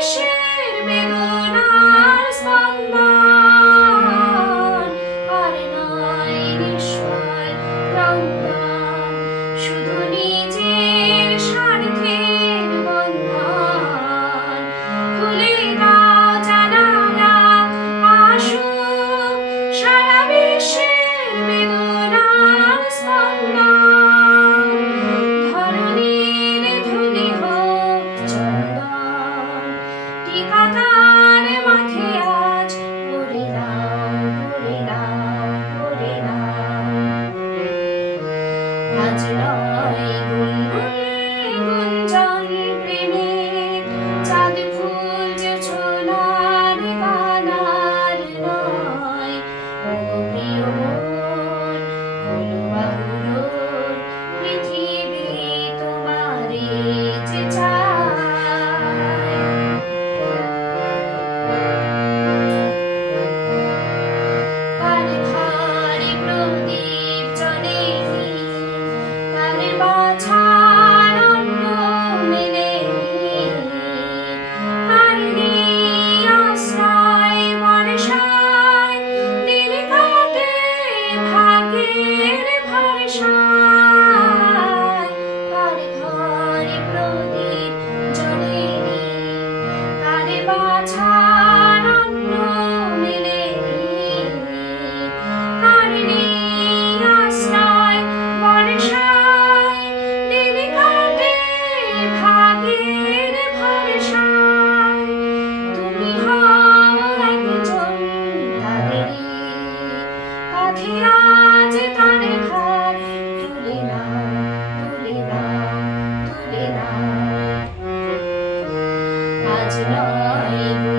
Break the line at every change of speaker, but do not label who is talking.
shade, baby. নয় রাগের ভাষা আজ নয়